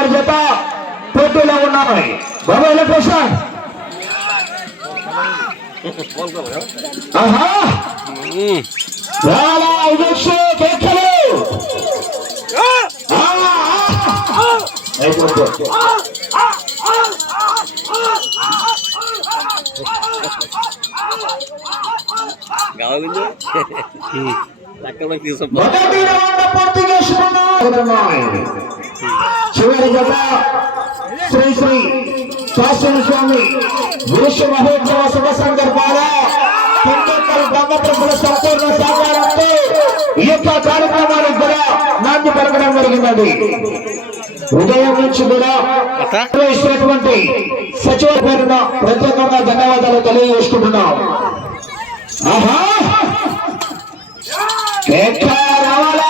గారి జత పోటీలో ఉన్నాయి. బాబా ఎలక్ట్రిషన్ చివరి జత శ్రీ శ్రీ శాస్త్ర స్వామి విశ్వ మహోత్సవ శుభ సందర్భాల బ్రహ్మప్రభుల సంపూర్ణ సహకారంతో ఈ యొక్క కార్యక్రమానికి కూడా నాంది పలకడం జరిగిందండి. ఉదయం నుంచి కూడా ఇచ్చినటువంటి సచివ పేరున ప్రత్యేకంగా ధన్యవాదాలు తెలియజేసుకుంటున్నాం. రావాలా